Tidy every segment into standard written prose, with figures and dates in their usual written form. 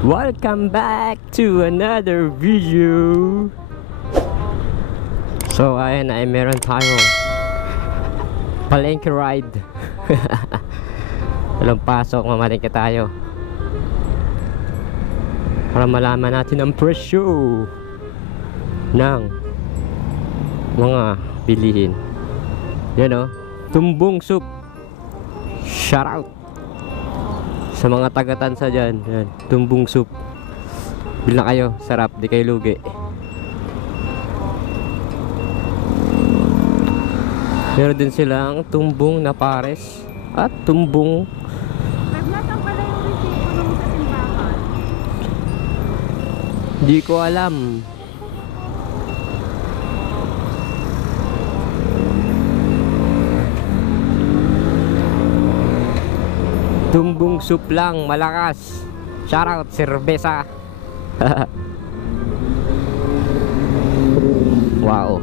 Welcome back to another video. So ayan ay meron tayo palengke ride. Walang pasok, mamalengke tayo para malaman natin ang presyo ng mga bilihin. Yan o, tumbong soup. Shout out sa mga taga-Tansa dyan. Yan, tumbong soup. Bil na kayo, sarap, di kayo lugi. Meron din silang tumbong na pares at tumbong. Naglatang pala yung resibo nung sa simbahan. Di ko alam. Tumbong soup lang, malakas. Shoutout, serbesa. Wow.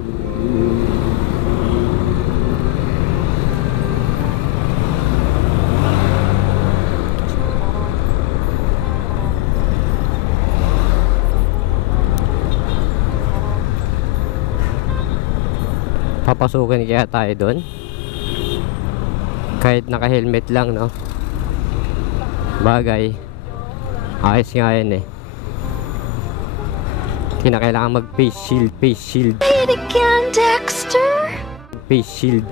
Papasukin kaya tayo doon? Kahit naka-helmet lang, no? Bagay, ayos nga yan eh. Kinakailangan mag face shield. Say it again, Dexter. Face shield.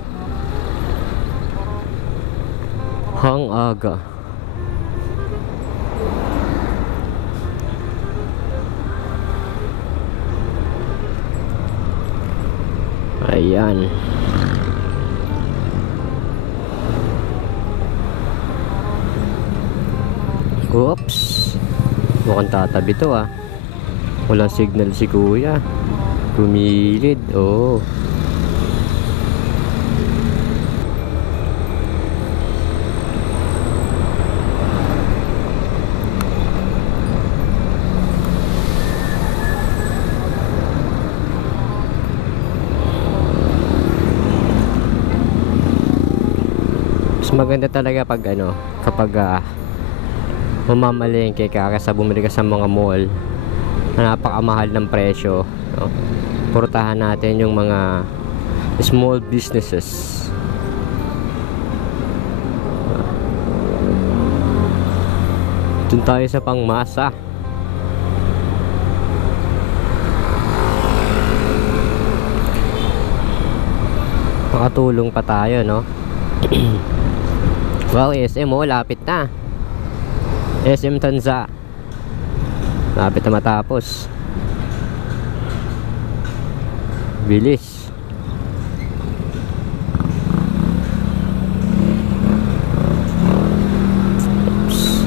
Hang aga. Ayan. Oops, mukhang tatabi to ah. Walang signal si kuya. Pumilid, oh. Mas maganda talaga pag ano, kapag mamamalengke ka kaysa bumili ka sa mga mall na napakamahal ng presyo, no? Portahan natin yung mga small businesses. Dun tayo sa pangmasa. Makatulong pa tayo, no? Wow, SM mo, lapit na. SM Tanza. Lapit na matapos. Bilis. Oops.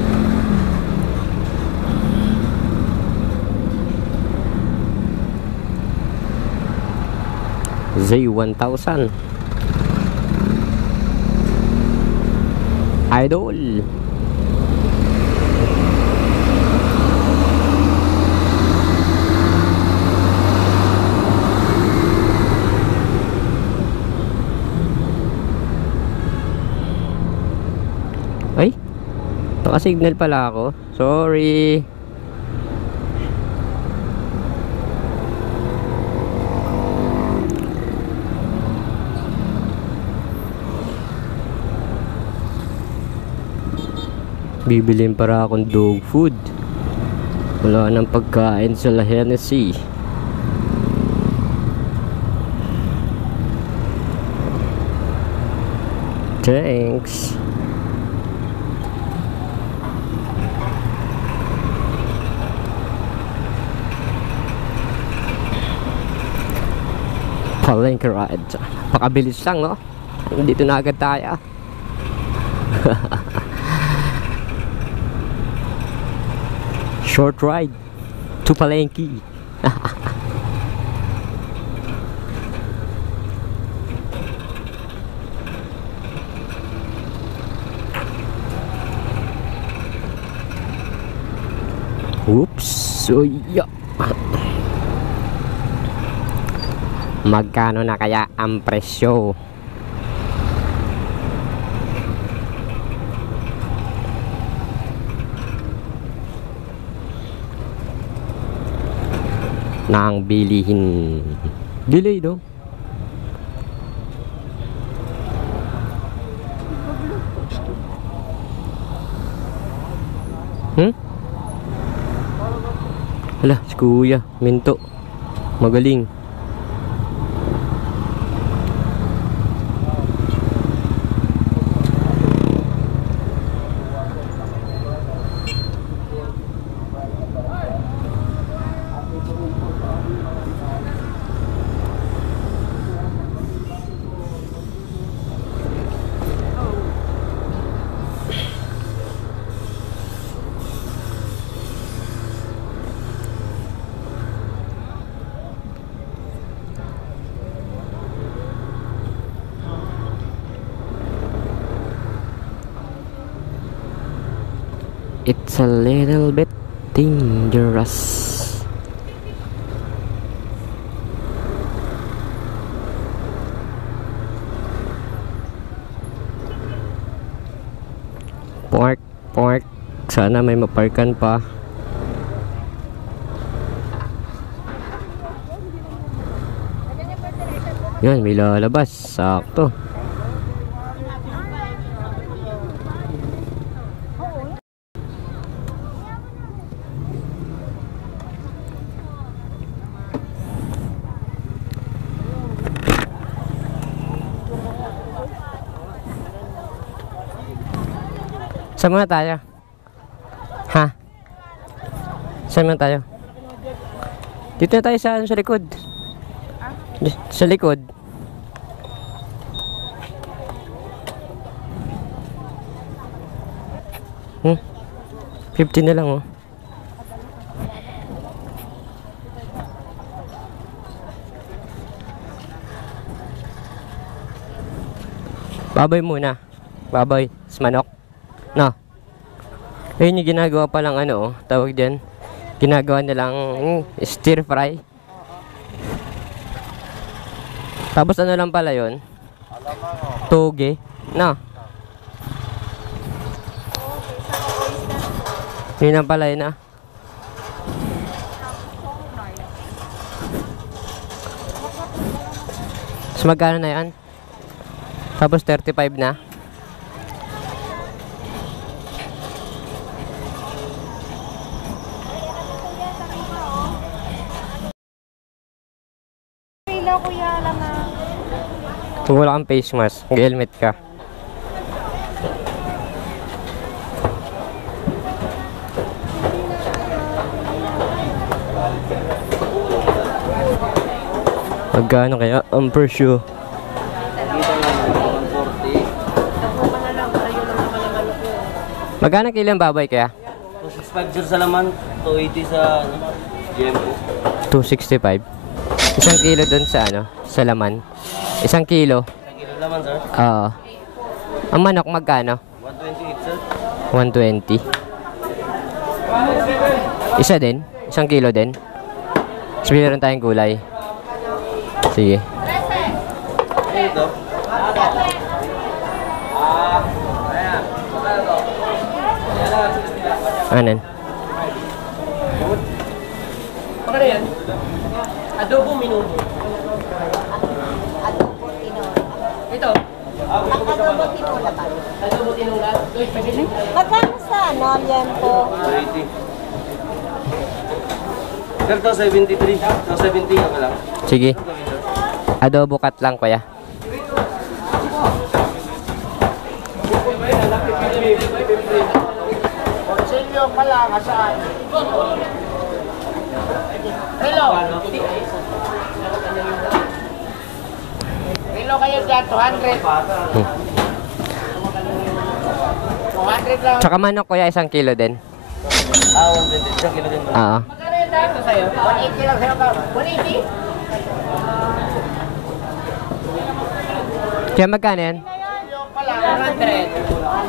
Z1000 Idol. Ay, naka-signal pala ako. Sorry. Bibilin para akong dog food. Wala nang pagkain sa La Hennessy. Thanks. Palengke ride. Pakabilis lang, no? Dito na agad tayo. Short ride to Palengke. Oops. So yeah. Magkano na kaya ang presyo? ng bilihin. Delay do. Hala, si Kuya Minto. Magaling. It's a little bit dangerous. Park, park. Sana may maparkan pa. Yan, may lalabas. Sakto. Saan muna tayo? Ha? Saan muna tayo? Dito na tayo sa likod. Sa likod. Hmm? 50 na lang oh. Baboy muna. Baboy. Manok. No. Ayun yung ginagawa pa lang ano, tawag dyan. Ginagawa nilang stir fry. Tapos ano lang pala yun? Toge. No. Yun lang pala yun ah. So magkano na yan? Tapos 35 na. Kuya, alam na. Kung wala kang face mask, mag-helmet ka. Magkano kaya ang presyo? Magkano kilo ang baboy kaya? 265 sir sa laman, 280 sa GMO. 265. Isang kilo doon sa ano, sa laman. Isang kilo. Isang kilo laman sir? Oo. Ang manok magkano? 128 sir. 120. Isa din? Isang kilo din? Sabihin rin tayong gulay. Sige. Ito. Anan? Ano yan? Adobo minuto. Adobo tinola. Ito. Ang adobo tinola ba? Adobo tinula. Magkano sa ano, liempo? 280. Sir, 273. 270 ka lang. Sige. Adobo cut lang kuya. Konsilyo pala kasaan. Hello. Hello kayo dyan, 200. 200 lang. Tsaka manok kuya, isang kilo din. 120. Isang kilo din ba? Oo. Magkano yung dahil ko sa'yo? 180 lang sa'yo ka. 180? Kaya magkano yan? Yung pala, 100.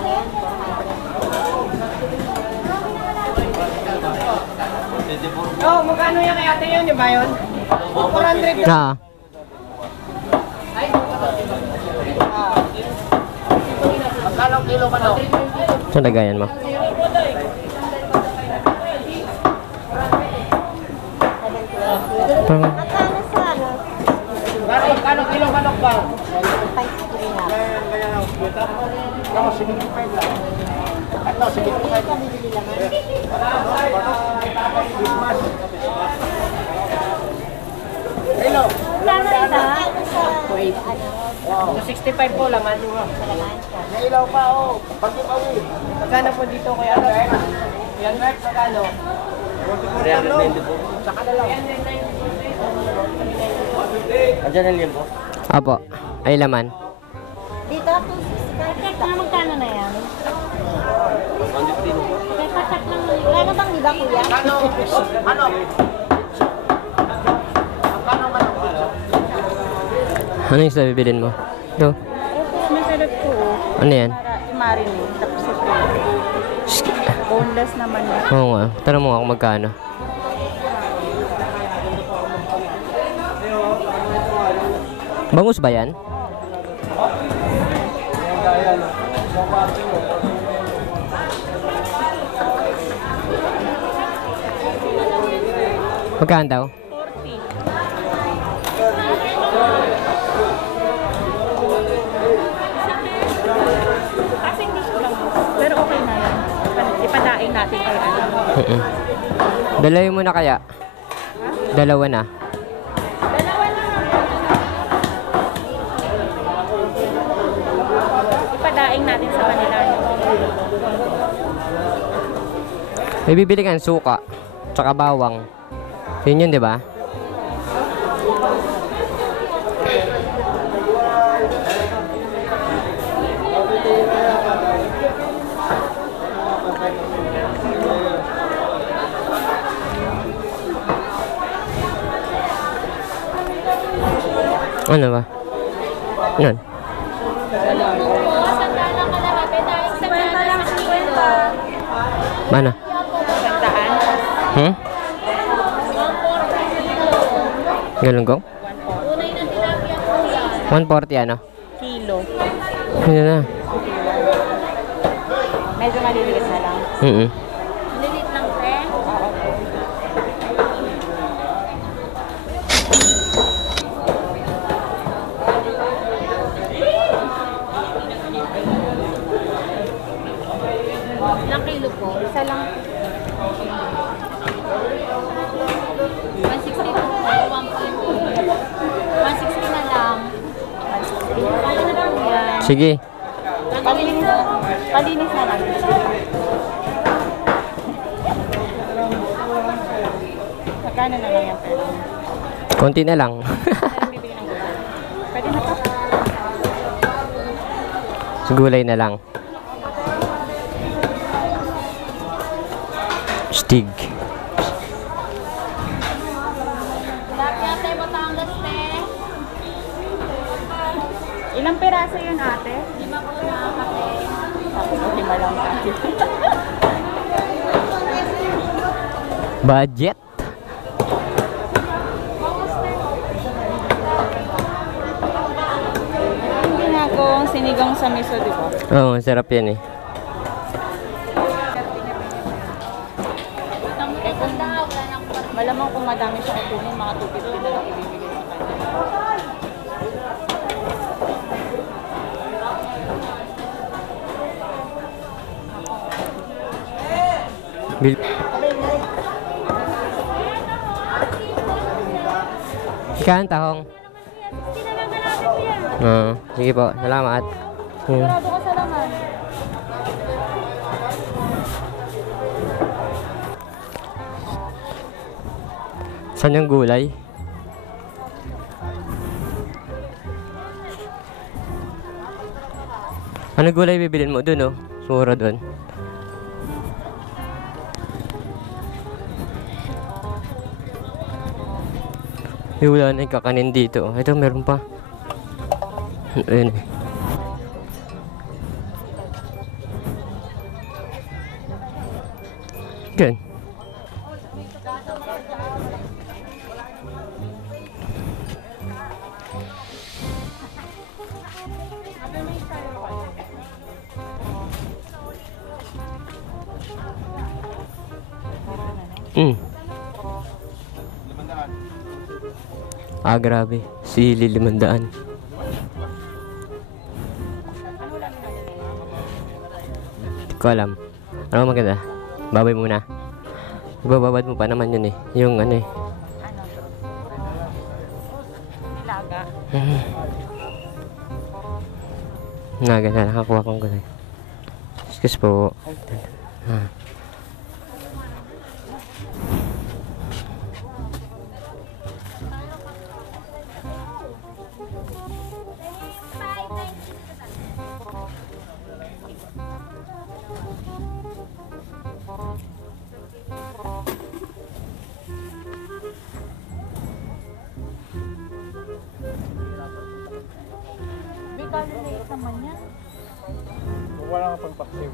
Oh, magkano yan kay ate yun? Yung ba yun? 400. Oo. Magkano kilo ka no? Saan lagayan mo? Parang, Magkano sa ano? Kano kilo manok ba? 5 na. Kilo. Magkano ito? Wait. Ano? 65 po laman. Malaman ka. May ilaw pa oh. Pagkipawi. Magkano po dito kuya? Yan Mark, magkano? 320 po. Saka na lang. Andiyan ang liyan po? apo, ay laman. Dito, 265. Na magkano na yan? 115. May pasak lang. Wala bang iba kuya? Ano? Ano? Magkano manok po? Ano yung sabi bilhin mo? Ito. Ito, masarap po. Ano yan? Para i-marinate. Tapos ito. Boneless naman yan. Oo nga. Tanong mo ako magkano. Bangus ba yan? Magkano daw? 40. Kasi hindi siya lang. Pero okay na yan. Ipadaing natin kay ano. Dalawin mo na kaya? Dalawa na. Dalawa lang. Ipadaing natin sa kanila. May bibili kang suka. Tsaka bawang. Yun yun, di ba? Ano ba? Ano? Mana? Sandaan. Hmm? Galunggong? 140 ano? Kilo. Ano na? Medyo maliliit na lang. Maliliit lang, te? Ilang kilo po? Isa lang. 160 po. 160 na lang. 160. Ano na lang yan? Sige. Palinis na lang. Magkano na lang yan pero? Konti na lang. Meron bibili ng gulay. Pwede na to? Gulay na lang. Stig. Dati ate, Batangas, te. Ilang piraso yun, ate? 5 po na, ate. Tapos 5 lang ate. Budget. Yung ginagawang sinigang sa miso, di ba? Oo, sarap yan eh. Malamang kung madami siya kukunin, mga 250 na lang ibibigay sa kanya. Bil Ikan tahong. Oo, sige po. Salamat. Sigurado ka sa laman. Saan yung gulay? Ano gulay bibilin mo dun, oh? Sura dun. Wala na yung kakanin dito. Ito, meron pa. Ayun eh. Gan. Ah, grabe. Sili 500. Hindi ko alam. Ano maganda? Babay muna. Ibababad mo pa naman yun eh. Yung ano eh. Nilaga. Ganda. Nakakuha kong gulay. Excuse po. Bigla late naman yan. Kung wala nga pang paksiw.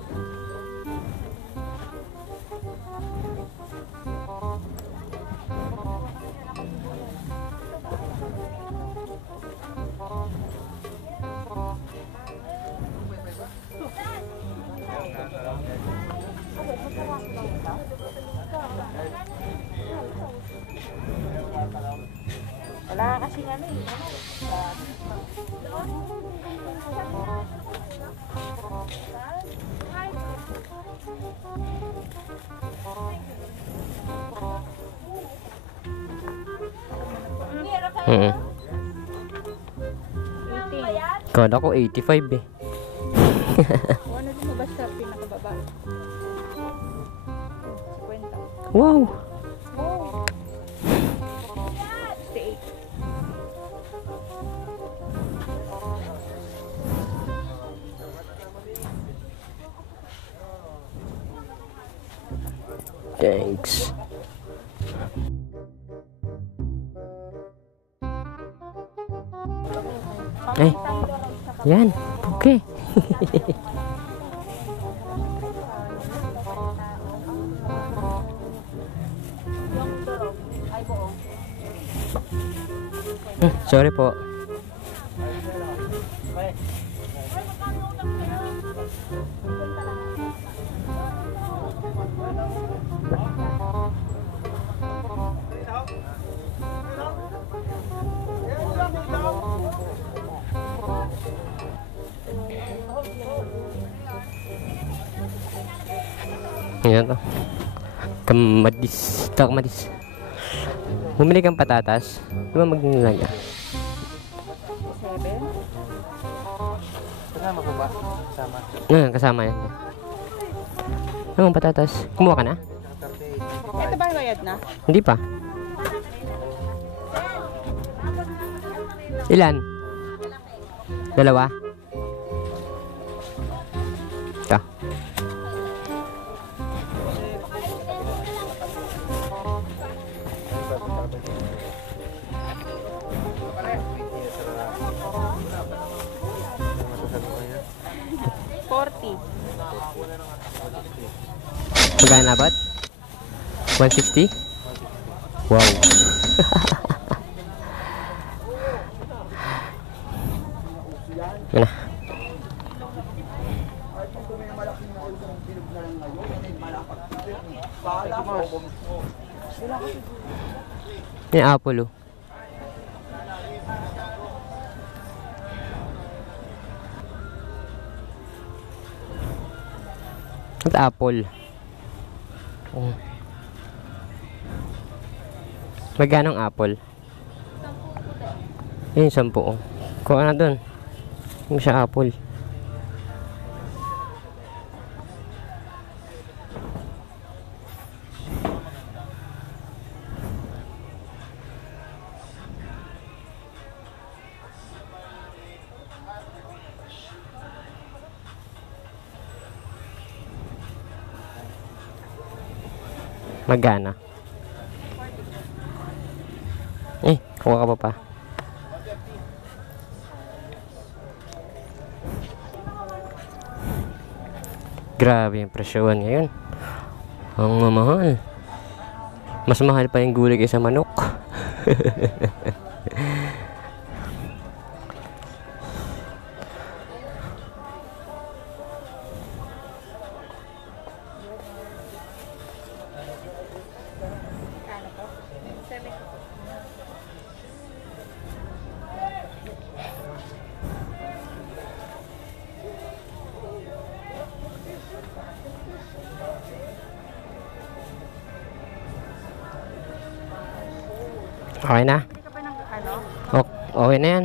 Wala kasi ano eh. Mm. 18. Kala ko 85 eh. O ano din mo ba sa pinakababa? 50. Wow! Oh. 68. Thanks. Ay. Yan. Okay. Sorry po. Yan to. Kamadis. Ito kamadis. Bumili kang patatas. Di ba magnilang ka? 7. Kasama ko ba? Kasama. Kasama yan. Ano patatas? Kumuha ka na? Ito ba bayad na? Hindi pa. Ilan? 2? Ito. Magkano abot? 160? Wow. Yan na. Yan apple oh. At apple. Oh. Magkano ang apple? Yun, 10 oh. Kuha na dun. Yung sa apple. Magana. Kuha ka pa. Grabe yung presyohan ngayon. Ang mamahal. Mas mahal pa yung gulay kaysa manok. Okay na? Hindi ka pa ng ano? Okay na yan.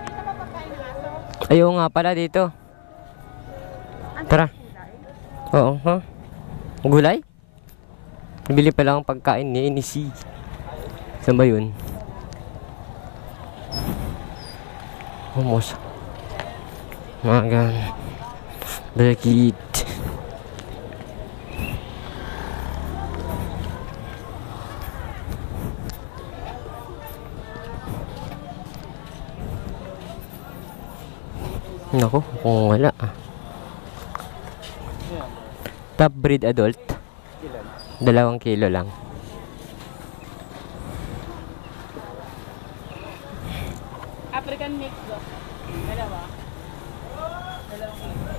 Dito ba pagkain ng aso? Ayaw nga pala dito. Ang Tara. kulay? Oo, ha? Gulay? Nabili pala ang pagkain ni Nisi. Saan ba yun? Almost. Magan. Bakit? Naku, kung wala. Top breed adult. 2 kilo lang. African mix do. Dalawa. Dalawang kilo.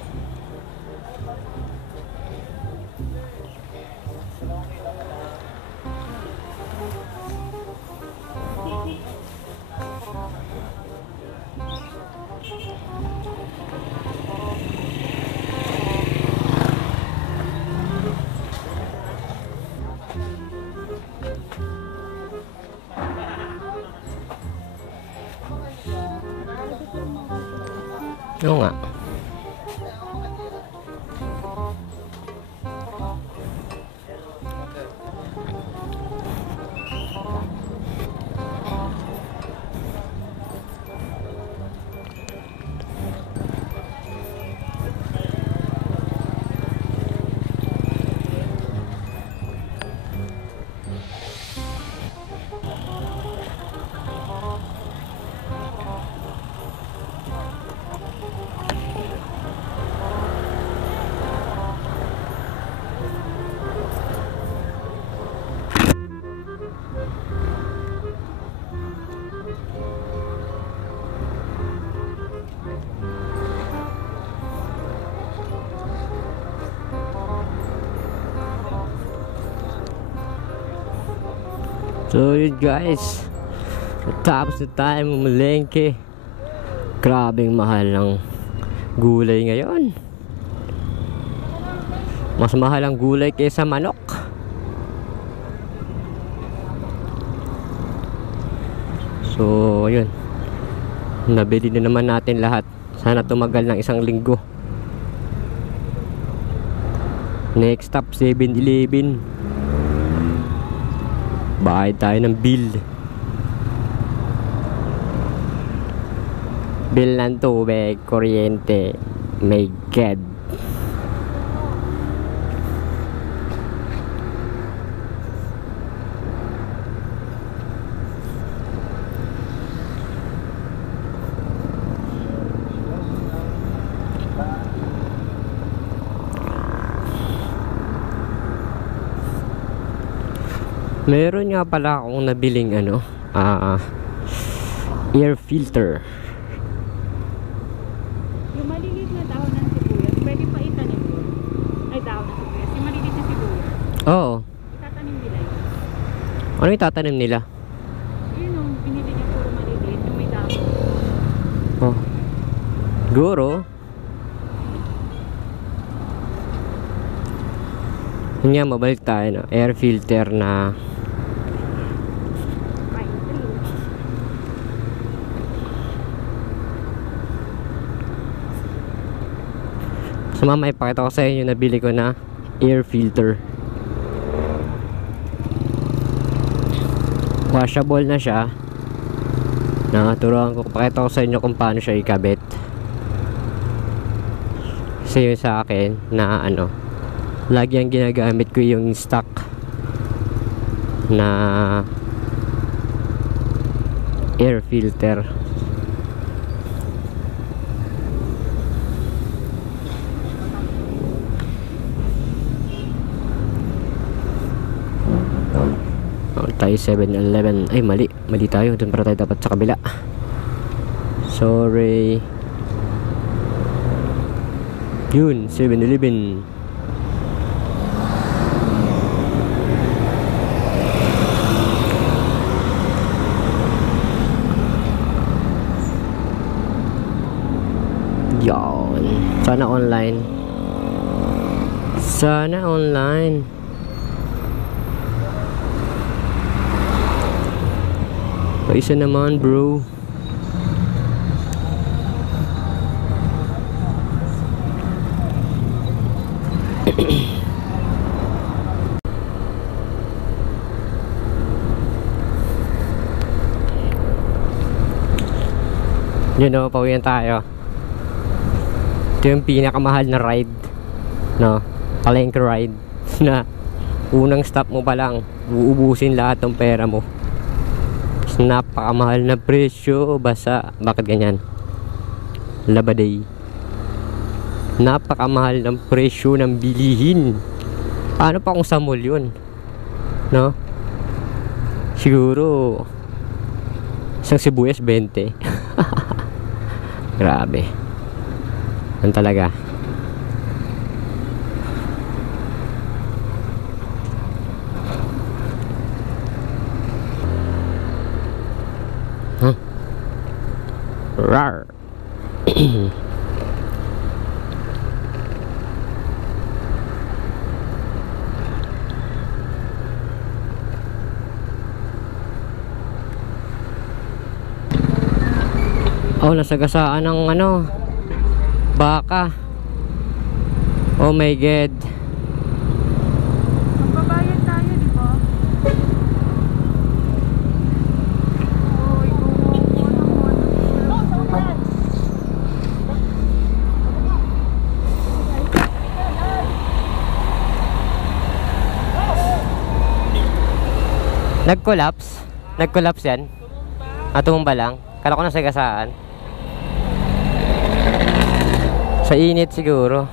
Oo nga. So yun guys, tapos na tayo mamalengke. Grabing mahal ng gulay ngayon. Mas mahal ang gulay kaysa manok. So yun, nabili na naman natin lahat. Sana tumagal ng 1 linggo. Next stop 7-Eleven. Bayad tayo ng bill. Bill ng tubig, kuryente. My God. Meron nga pala akong nabiling air filter. Yung maliliit na dahon ng sibuyas, pwede pa itanim yun. Ay, dahon ng sibuyas. Yung maliliit na sibuyas, Oo. itatanim nila yun. Ano yung tatanim nila? Yun yung binili niya puro maliliit, yung may dahon. Oh. Siguro. Yun nga, mabalik tayo, no? Air filter na Pine tree. so mama, ipakita ko sa inyo yung nabili ko na air filter. Washable na siya. Turuan ko, pakita ko sa inyo kung paano siya ikabit. Kasi yung sa akin na lagi ang ginagamit ko yung stock na air filter. Tayo 7-Eleven. Ay, mali tayo, dun para tayo dapat sa kabila. Sorry. Yun, 7-Eleven. Yan. Sana online. Sana online. Paisa naman bro. Yun o, pauwian tayo. Ito yung pinakamahal na ride, no? Palengke ride na unang stop mo pa lang uubusin lahat ng pera mo. Napakamahal na presyo. Basta, bakit ganyan? Labaday. Napakamahal ng presyo ng bilihin. Paano pa kung sa mall yun? No? Siguro isang sibuyas 20. Grabe. Yan talaga. Huh? Rar. Oh, nasagasaan ng ano, baka. Oh my god. Magbabayad tayo, di ba? Oy, Nag-collapse? Nag-collapse yan? Tumumba lang? Kala ko nasagasaan. Sa init siguro.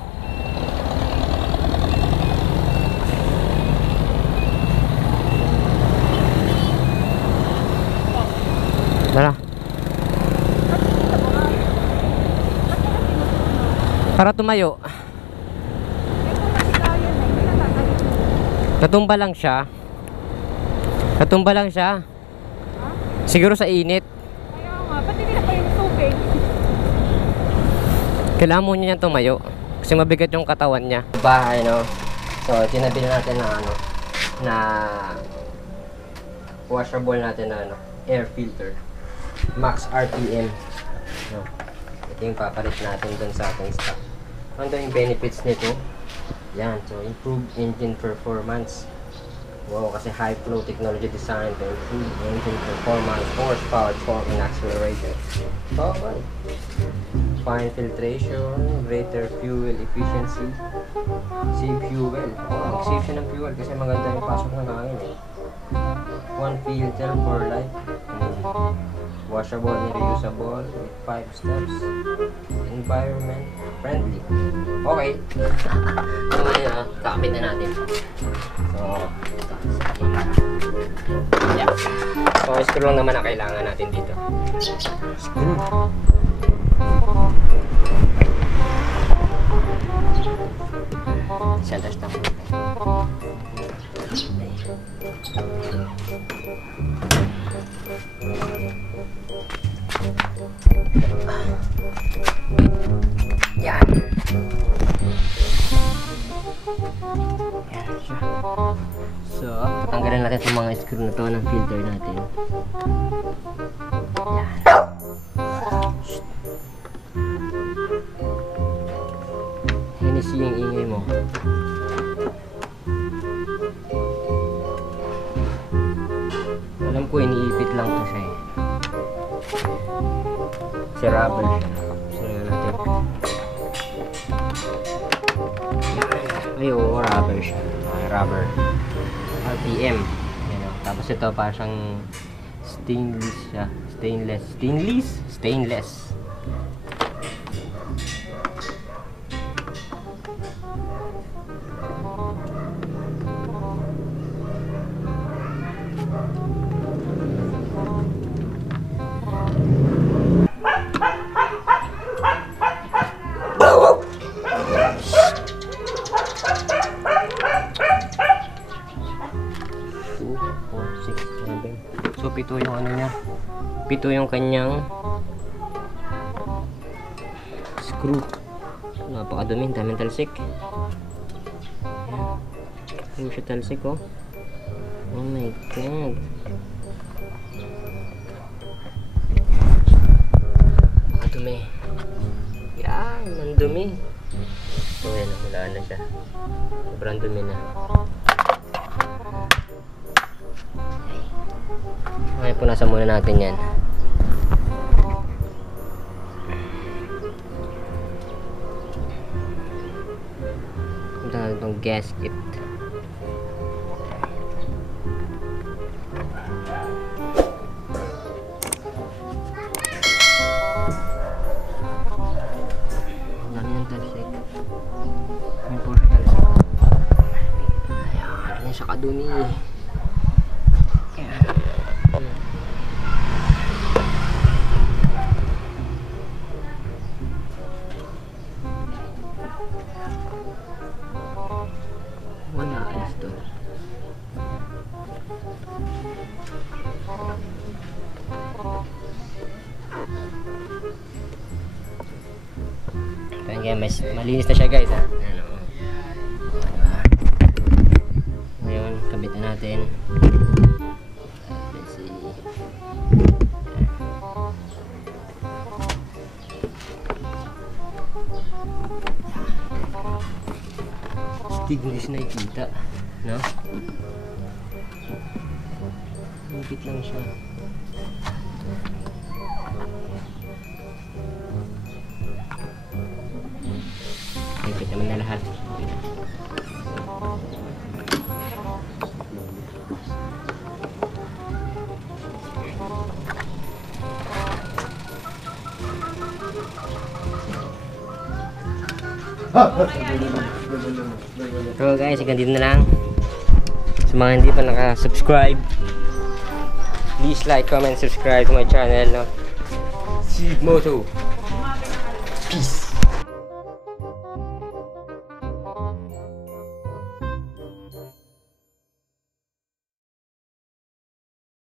Tara. Para tumayo. Natumba lang siya. Natumba lang siya. Siguro sa init. kaya nga, ba't hindi na pa yung tubig? Kailangan mo niya tumayo kasi mabigat yung katawan niya. Bahay, no? So, tinabili natin na ano, na washable natin na ano, air filter. Max RPM. No? Ito yung papalit natin dun sa ating stock. Ano yung benefits nito? Yan, so improve engine performance. Wow, kasi high flow technology design to improve engine performance, horsepower, torque, and acceleration. Okay. Fine filtration, greater fuel efficiency, save fuel. Mag-save siya ng fuel kasi maganda yung pasok ng hangin eh. One filter for life. Washable and reusable with 5 steps. Environment friendly. Okay. So ngayon, kakapit na natin. So, yeah. So, screw lang naman ang kailangan natin dito. Screw. Centers lang. Yan. Yan siya. So, tanggalin natin itong mga screw na to ng filter natin. Yan. Hennessy yung ingay mo. Alam ko iniipit lang to siya eh. Si rubber siya. Sino natin? Ay oo, rubber siya. Rubber. RPM. Yan o. Tapos ito parang siyang stainless siya. Stainless. Stainless? Stainless. So, pito yung ano niya. Pito yung kanyang screw. napakadumi, daming talsik. Hindi siya talsik, oh. Oh my god. Napakadumi. Yan, ang dumi. So yan, namulaan na siya. Sobrang dumi na. Okay, punasan muna natin yan. Punta natin itong gasket. Ang dami ng talsik. May puro talsik. Ayan, yan siya kadumi. Wala alas doon. Kaya mas malinis na siya guys ha. Ano. Ngayon, kabit na natin. Let's see. Hindi siya nakikita, no? Higit lang siya. Higit naman na lahat. So guys, hanggang dito na lang. Sa mga hindi pa naka-subscribe, please like, comment, subscribe to my channel, no? Sigmoto. Peace.